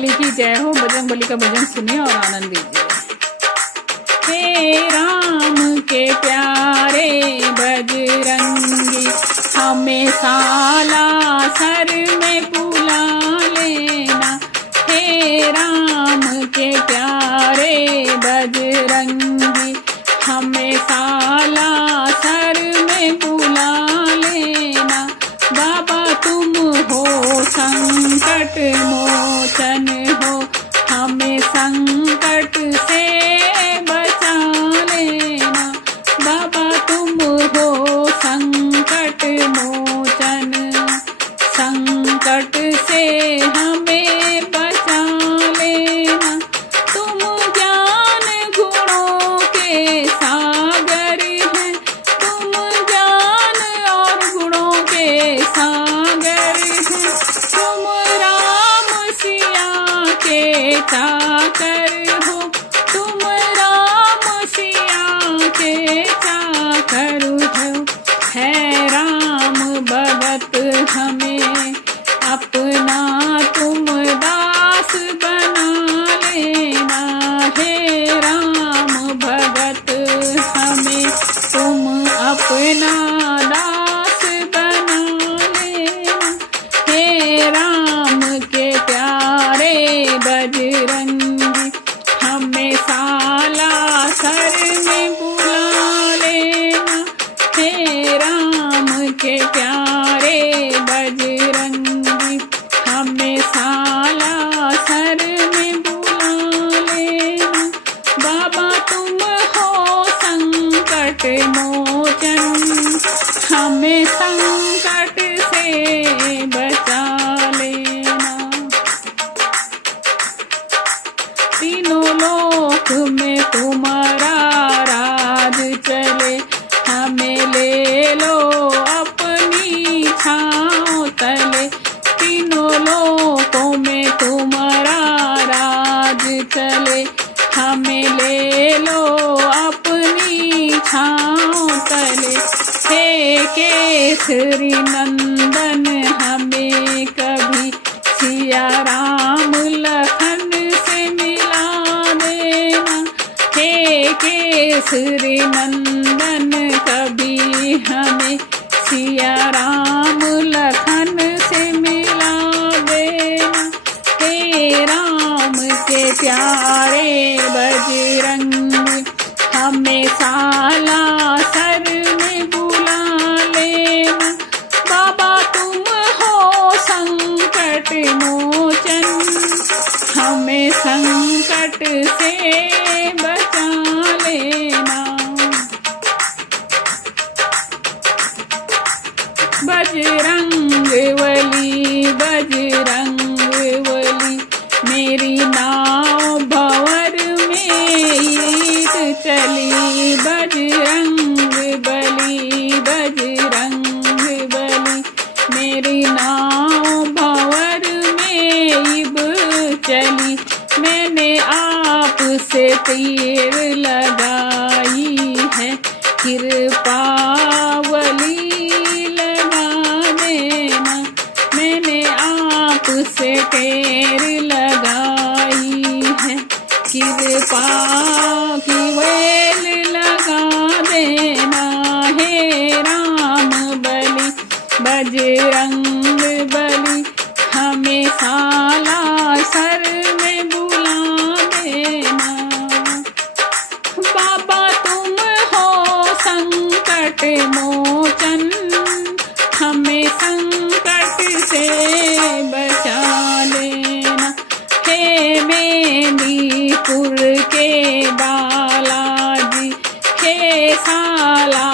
बली की जय हो। बजरंग बली का भजन सुनिए और आनंद लीजिए। हे राम के प्यारे बजरंगी, हमें साला सर में बुला लेना। हे राम के प्यारे बजरंगी, हमें साला सर में बुला लेना। बाबा तुम हो संकट मोचन हो, हमें संकट से बचा लेना। बाबा तुम हो संकट मोचन, संकट से हमें बचा लेना। तुम ज्ञान गुणों के सागर हैं, तुम ज्ञान और गुणों के सागर हैं। तुम राम सिया के चाकर हो, तुम राम सिया के चाकर हो। है राम भगत हमें अपना तुम दास बना लेना। हे राम भगत हमें तुम अपना दास बना लेना। हे राम के प्यारे बजरंगी, हमें साला सर में बुला लेना। हे राम के प्यारे बजरंगी, हमें साला सर में बुला लेना। बाबा तुम हो संकट मोचन, हमें संकट से बचा लेना। तीनों लोक में तुम्हारा राज चले, हमें ले लो अपनी छाँव तले। तीनों लोकों में तुम्हारा राज चले, हमें ले लो अपनी छाँव तले। हे केसरी नंदन हमें कभी सिया राम लखन से मिला देना। हे केसरी नंदन कभी हमें सिया राम लखन से मिला देना। हे राम के प्यारे बजरंगी, हमें साला सर में बुला लेना। बाबा तुम हो संकट मोचन, हमें संकट से बचा लेना। बजरंग बली बजरंग बली, मेरी नाव भंवर में ईद चली। बजरंग बली बजरंग बली, मेरी नाव भंवर में ईब चली। मैंने आपसे तीर लगाई है, कृपावली लगा देना। मैंने आपसे तीर लगाई है, कृपा की वेल लगा देना। हे राम बली बजरंग बली, हमें साला सर में बुला देना। बाबा तुम हो संकट मोचन, हमें संकट से बचा लेना। हे मेंदीपुर के बालाजी, हे साला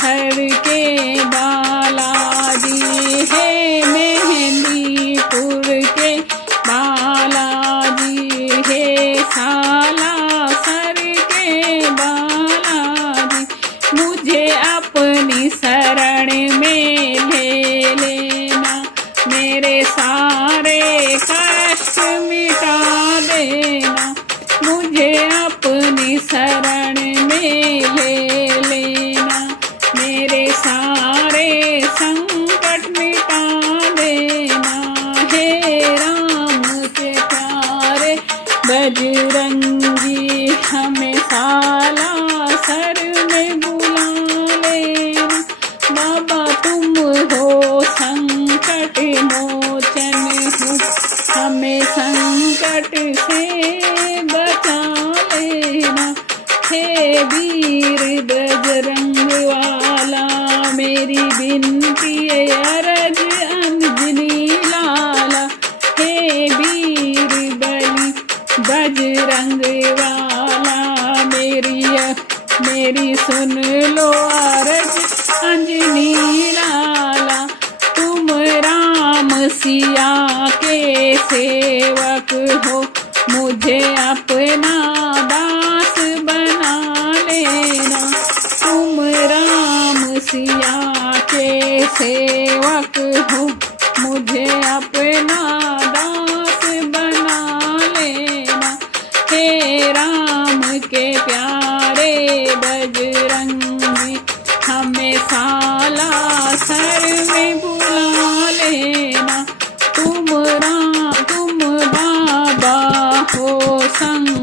सर के बालाजी। हे मेंदीपुर के बालाजी, हे साला सर के बालाजी। मुझे अपनी शरण में ले लेना, मेरे सारे कष्ट मिटा देना। मुझे अपनी शरण में ले लेना, मेरे सारे संकट मिटा देना। हे राम के प्यारे बजरंगी हमें सालासर में बुला लेना। बाबा तुम हो संकट मोचन हो, हमें संकट से बचा लेना। हे वीर बजरंग वाला मेरी विनती अरज अंजनी लाला। हे वीर बली बजरंग वाला मेरी सुन लो अरज अंजनी लाला। तुम राम सिया के सेवक हो, मुझे अपना दास बना लेना। तुम राम सिया के सेवक हो, मुझे अपना दास बना लेना। हे राम के प्यारे बजरंगी हमें सालासर में बुला लेना। तुम बाबा हो संग